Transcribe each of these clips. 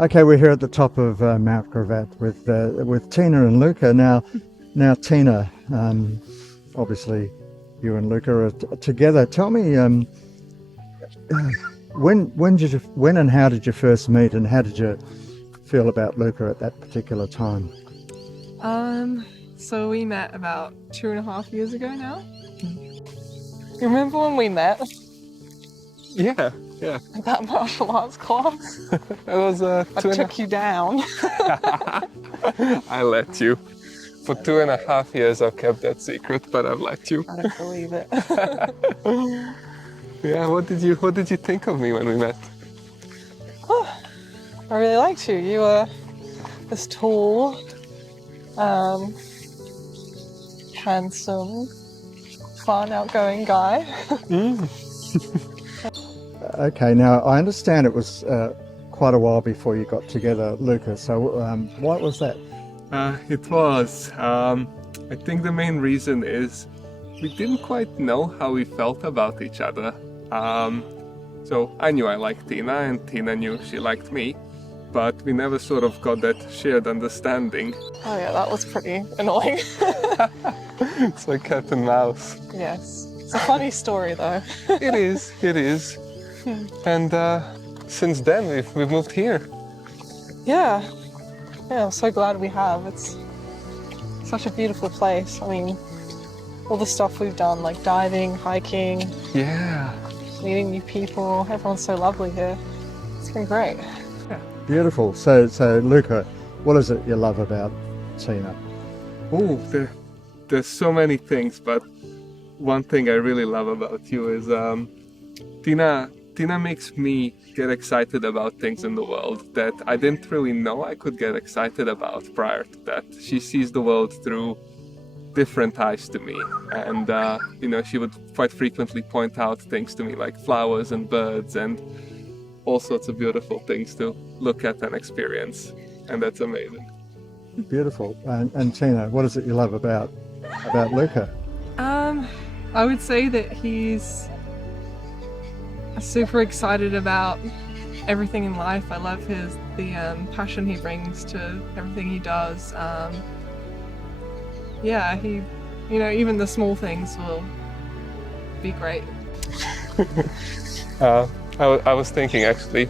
Okay, we're here at the top of Mount Gravatt with Tina and Luca. Now Tina, obviously you and Luca are together. Tell me, when and how did you first meet, and how did you feel about Luca at that particular time? So we met about 2.5 years ago now. You remember when we met? Yeah. At that martial arts class? It was I took you down. I let you. For 2.5 years I've kept that secret, but I've let you. I don't believe it. Yeah, what did you think of me when we met? Oh, I really liked you. You were this tall, handsome, fun, outgoing guy. Okay, now I understand it was quite a while before you got together, Luca. So what was that? It was. I think the main reason is we didn't quite know how we felt about each other. So I knew I liked Tina, and Tina knew she liked me, but we never sort of got that shared understanding. Oh yeah, that was pretty annoying. It's like cat and mouse. Yes. It's a funny story though. It is. And since then we've moved here. Yeah, I'm so glad we have. It's such a beautiful place. I mean, all the stuff we've done, like diving, hiking, Yeah. meeting new people. Everyone's so lovely here. It's been great. Beautiful. So Luca, what is it you love about Tina? Oh, there's so many things, but one thing I really love about you is Tina makes me get excited about things in the world that I didn't really know I could get excited about prior to that. She sees the world through different eyes to me, and she would quite frequently point out things to me like flowers and birds and all sorts of beautiful things to look at and experience, and that's amazing. Beautiful. And Tina, what is it you love about Luca? I would say that he's super excited about everything in life. I love the passion he brings to everything he does. He, even the small things will be great. I was thinking actually,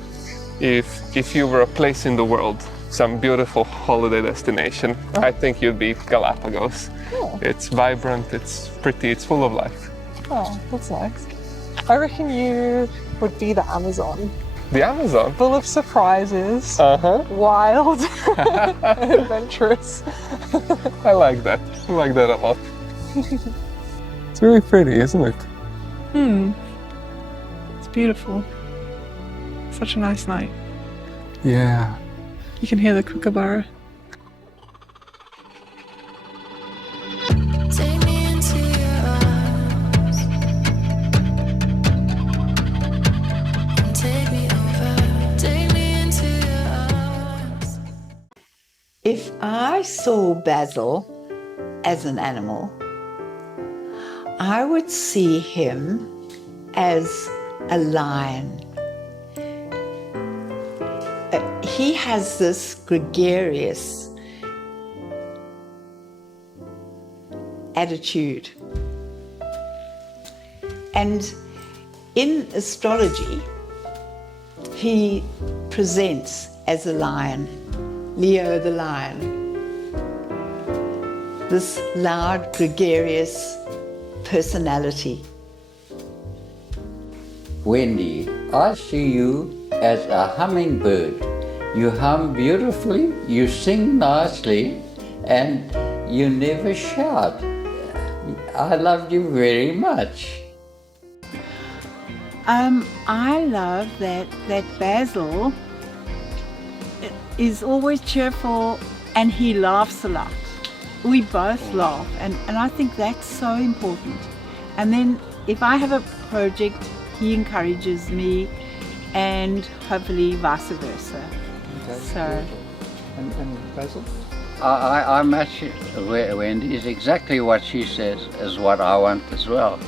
if you were a place in the world, some beautiful holiday destination, I think you'd be Galapagos. Oh. It's vibrant, it's pretty, it's full of life. Oh, that's nice. I reckon you would be the Amazon. The Amazon? Full of surprises, wild, and adventurous. I like that. I like that a lot. It's really pretty, isn't it? It's beautiful. Such a nice night. Yeah. You can hear the kookaburra. Take me into your arms and take me over. Take me into your arms. If I saw Basil as an animal, I would see him as a lion. He has this gregarious attitude. And in astrology, he presents as a lion, Leo the lion. This loud, gregarious personality. Wendy, I see you as a hummingbird. You hum beautifully, you sing nicely, and you never shout. I love you very much. I love that Basil is always cheerful and he laughs a lot. We both laugh, and I think that's so important. And then if I have a project, he encourages me, and hopefully vice versa. Okay, So, and Basil? I match Wendy. Is exactly what she says is what I want as well.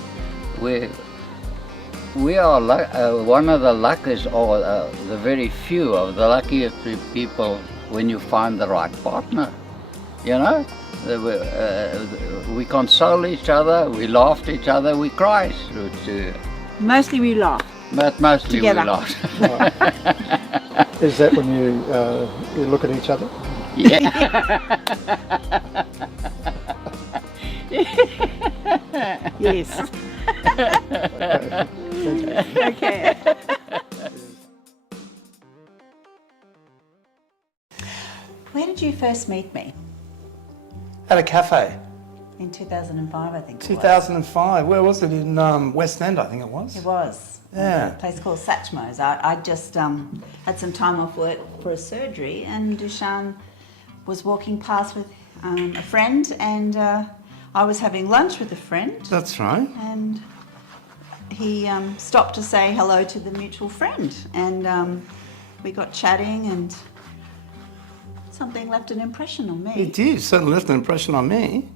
we are one of the luckiest, or the very few of the luckiest people when you find the right partner. You know, we console each other, we laugh at each other, we cry. Mostly we laugh. But mostly Together. we laugh. Is that when you look at each other? Yeah. Yes. Okay. Where did you first meet me? At a cafe. In 2005, I think. 2005. Where was it? In West End, I think it was. It was. Yeah. A place called Satchmo's. I just had some time off work for a surgery, and Dusan was walking past with a friend, and I was having lunch with a friend, That's right. and he stopped to say hello to the mutual friend, and we got chatting, and something left an impression on me. It did. Certainly left an impression on me.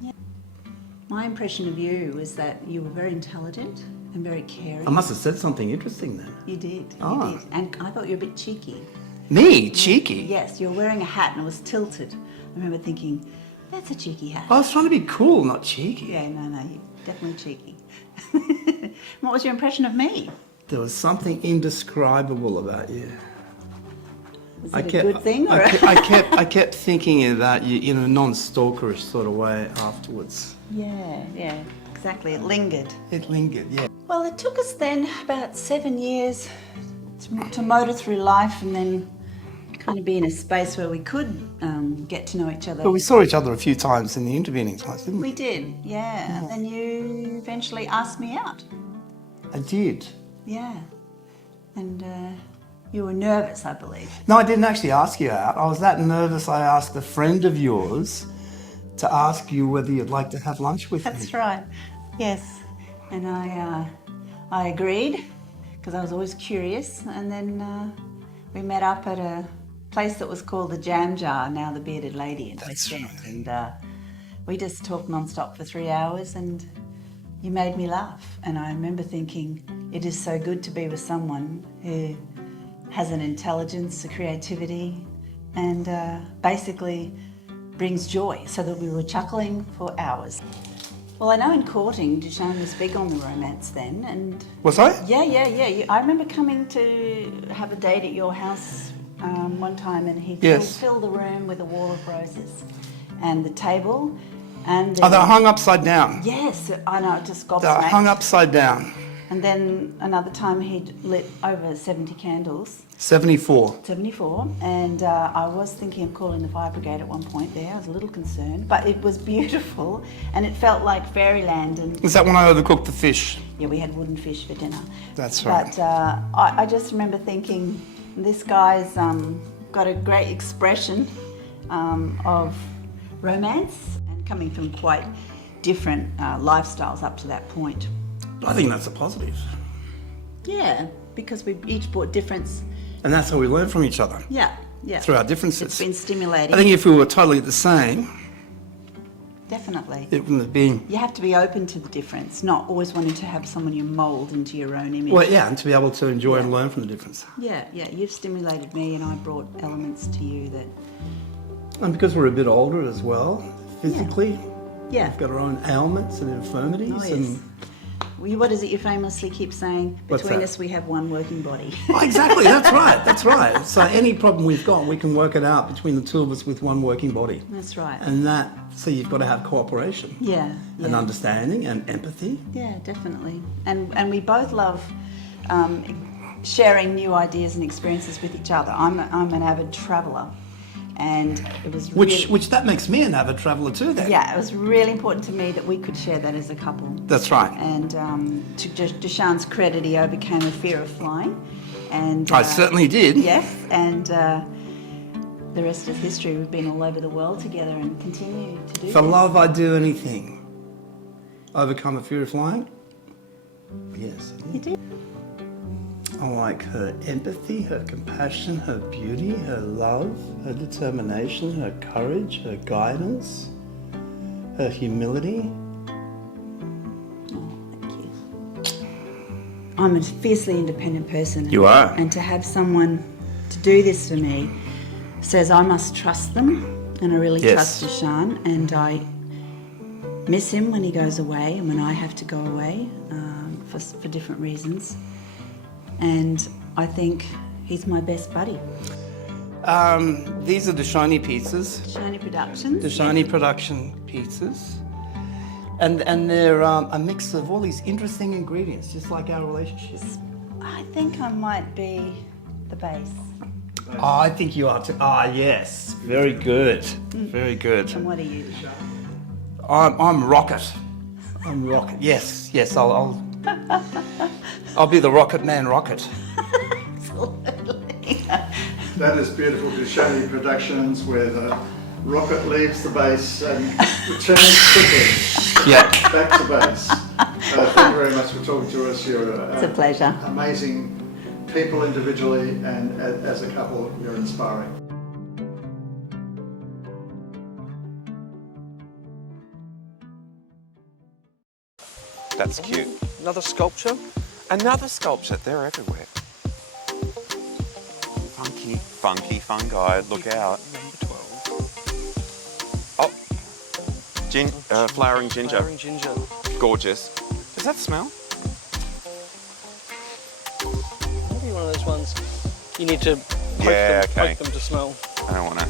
My impression of you was that you were very intelligent and very caring. I must have said something interesting then. You did, Oh. you did. And I thought you were a bit cheeky. Me? Cheeky? Yes, you were wearing a hat and it was tilted. I remember thinking, that's a cheeky hat. I was trying to be cool, not cheeky. Yeah, no, you're definitely cheeky. What was your impression of me? There was something indescribable about you. Was it a good thing? Or I kept thinking about you in a non-stalkerish sort of way afterwards. Yeah, exactly. It lingered. It lingered, yeah. Well, it took us then about 7 years to motor through life and then kind of be in a space where we could get to know each other. But we saw each other a few times in the intervening times, didn't we? We did, yeah. And then you eventually asked me out. I did. Yeah. And you were nervous, I believe. No, I didn't actually ask you out. I was that nervous I asked a friend of yours to ask you whether you'd like to have lunch with me. That's right. Yes. And I agreed because I was always curious. And then we met up at a place that was called the Jam Jar, now the Bearded Lady in West End. And we just talked non-stop for 3 hours and you made me laugh. And I remember thinking, it is so good to be with someone who has an intelligence, a creativity, and basically brings joy, so that we were chuckling for hours. Well, I know in courting, Dusan was big on the romance then, and... Was I? Yeah. I remember coming to have a date at your house one time, and he Yes. filled the room with a wall of roses, and the table, and... Oh, they were hung upside down. Yes, I know, just They were gobsmacked. hung upside down. And then another time he'd lit over 70 candles. 74. 74, and I was thinking of calling the fire brigade at one point there. I was a little concerned, but it was beautiful and it felt like fairyland. And Was that when I overcooked the fish? yeah, we had wooden fish for dinner. That's right. But I just remember thinking, this guy's got a great expression of romance and coming from quite different lifestyles up to that point. I think that's a positive. Yeah, because we each brought difference. And that's how we learn from each other, Yeah. through our differences. It's been stimulating. I think if we were totally the same, Definitely. it wouldn't have been. You have to be open to the difference, not always wanting to have someone you mould into your own image. Well, yeah, and to be able to enjoy and learn from the difference. Yeah, you've stimulated me and I brought elements to you that, And because we're a bit older as well, physically, yeah. we've got our own ailments and infirmities. Oh, yes. And What is it you famously keep saying? What's Between that? us we have one working body. Oh, exactly, that's right. So any problem we've got, we can work it out between the two of us with one working body. That's right. And so you've got to have cooperation Yeah. and understanding and empathy. Yeah, definitely. And we both love sharing new ideas and experiences with each other. I'm an avid traveller, and it was really, Which that makes me an avid traveller too then. yeah, it was really important to me that we could share that as a couple. That's right. And to Dusan's credit, he overcame a fear of flying. And I certainly did. yes, and the rest is history. We've been all over the world together and continue to do For this. love, I'd do anything. Overcome a fear of flying? Yes. You do. I like her empathy, her compassion, her beauty, her love, her determination, her courage, her guidance, her humility. Oh, thank you. I'm a fiercely independent person. You are. And to have someone to do this for me says I must trust them, and I really Yes. trust Dusan, and I miss him when he goes away and when I have to go away for different reasons. And I think he's my best buddy. These are the shiny pizzas, Shiny Productions. the shiny production pizzas. And they're a mix of all these interesting ingredients, just like our relationship. I think I might be the base. Oh, I think you are too. Ah, yes. Very good. Very good. And what are you? I'm Rocket. I'm Rocket. Yes, I'll be the Rocket Man Rocket. Absolutely. That is beautiful. Dushani Productions, where the rocket leaves the base and returns quickly. Yeah. Back to base. Thank you very much for talking to us. You're It's a pleasure. amazing people individually, and as a couple, you're inspiring. That's cute. Another sculpture. Another sculpture. They're everywhere. Funky fungi. Look out. Number 12. Oh, flowering ginger. Flowering ginger. Gorgeous. Does that smell? Maybe one of those ones you need to poke them to smell. I don't want to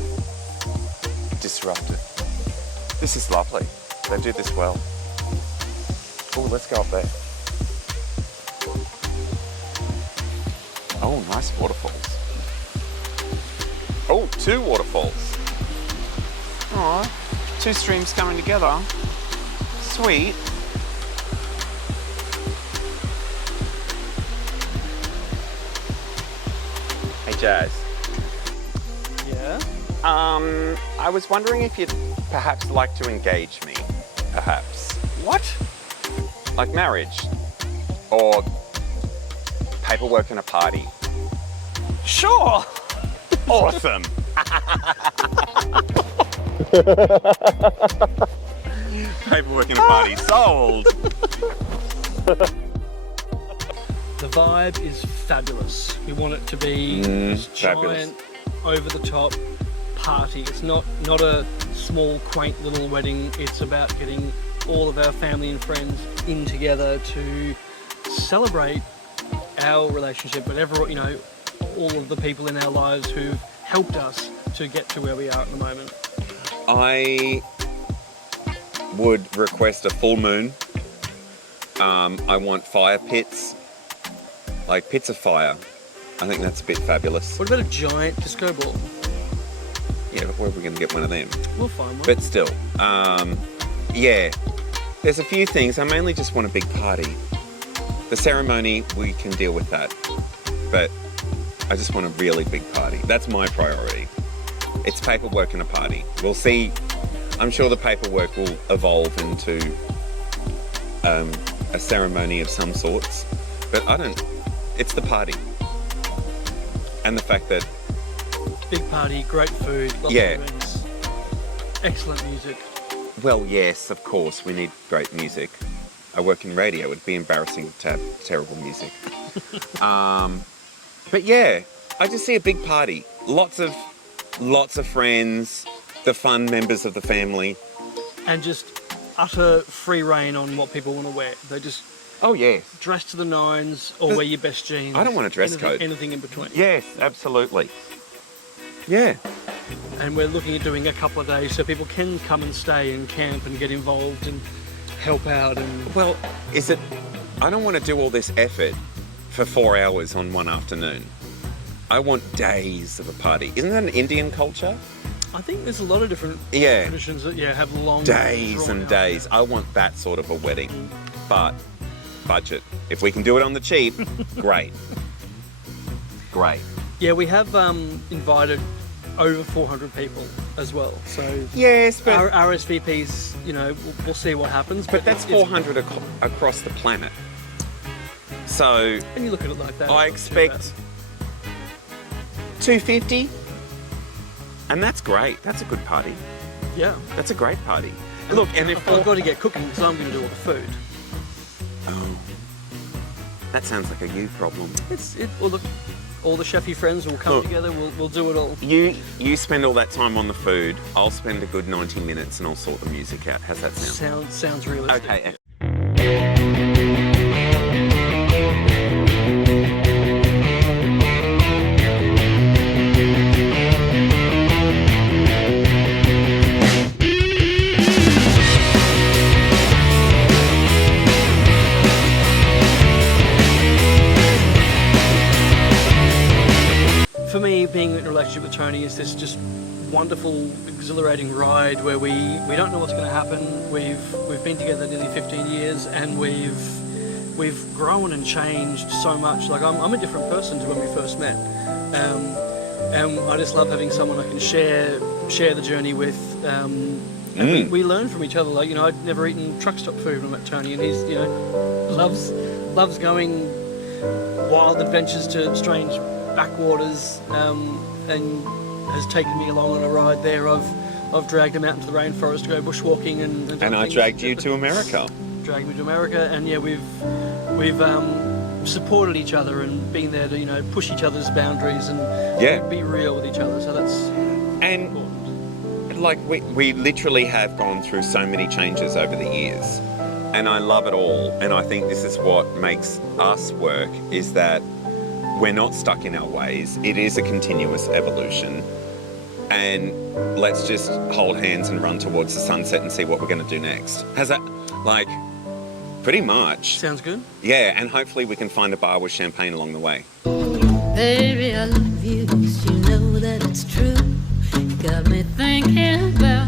disrupt it. This is lovely. They do this well. Oh, let's go up there. Oh, nice waterfalls. Oh, 2 waterfalls. Aw, 2 streams coming together. Sweet. Hey, Jazz. Yeah. I was wondering if you'd perhaps like to engage me, perhaps. What? Like marriage, or paperwork and a party. Sure. Awesome. Paperwork and a party sold. The vibe is fabulous. We want it to be this fabulous. giant, over-the-top party. It's not a small, quaint little wedding. It's about getting all of our family and friends in together to celebrate our relationship, but all of the people in our lives who've helped us to get to where we are at the moment. I would request a full moon. I want fire pits, like pits of fire. I think that's a bit fabulous. What about a giant disco ball? Yeah, but where are we going to get one of them? We'll find one. But still, yeah, there's a few things. I mainly just want a big party. The ceremony, we can deal with that. But I just want a really big party. That's my priority. It's paperwork and a party. We'll see. I'm sure the paperwork will evolve into a ceremony of some sorts. But it's the party. And the fact that Big party, great food, lots Yeah. of drinks, excellent music. well, yes, of course, we need great music. I work in radio. It'd be embarrassing to have terrible music. But yeah, I just see a big party. Lots of friends, the fun members of the family. And just utter free reign on what people want to wear. They just Oh, yes. dress to the nines or wear your best jeans. I don't want a dress code. Anything in between. Yes, absolutely. Yeah. And we're looking at doing a couple of days so people can come and stay and camp and get involved and help out. And Well, I don't want to do all this effort for 4 hours on one afternoon. I want days of a party. Isn't that an Indian culture? I think there's a lot of different Yeah. traditions that have long Days drawn and out. days. I want that sort of a wedding. But budget. If we can do it on the cheap, great. Great. Yeah, we have invited over 400 people as well. So Yes, but our RSVPs, we'll see what happens. but that's 400 across the planet. So And you look at it like that. I it's not too expect 250, and that's great. That's a good party. bad. Yeah. That's a great party. Look, and if I've got to get cooking because I'm going to do all the food. Oh. That sounds like a you problem. Well, look, all the chefy friends will come Look. together. We'll do it all. You spend all that time on the food. I'll spend a good 90 minutes and I'll sort the music out. How's that sound? Sounds realistic. Okay. For me, being in a relationship with Toni is this just wonderful, exhilarating ride where we don't know what's going to happen. We've been together nearly 15 years, and we've grown and changed so much. Like I'm a different person to when we first met, and I just love having someone I can share the journey with. And we learn from each other. Like, you know, I'd never eaten truck stop food when I met Toni, and he's, you know, loves going wild adventures to strange backwaters, and has taken me along on a ride there. I've dragged him out into the rainforest to go bushwalking and I dragged you to America. Dragged me to America, and yeah, we've supported each other and been there to, you know, push each other's boundaries and be real with each other. So that's important. Like we literally have gone through so many changes over the years, and I love it all. And I think this is what makes us work, is that we're not stuck in our ways. It is a continuous evolution. And let's just hold hands and run towards the sunset and see what we're going to do next. How's that? Like, pretty much. Sounds good. Yeah, and hopefully we can find a bar with champagne along the way. Baby, I love you, 'cause you know that it's true. You got me thinking about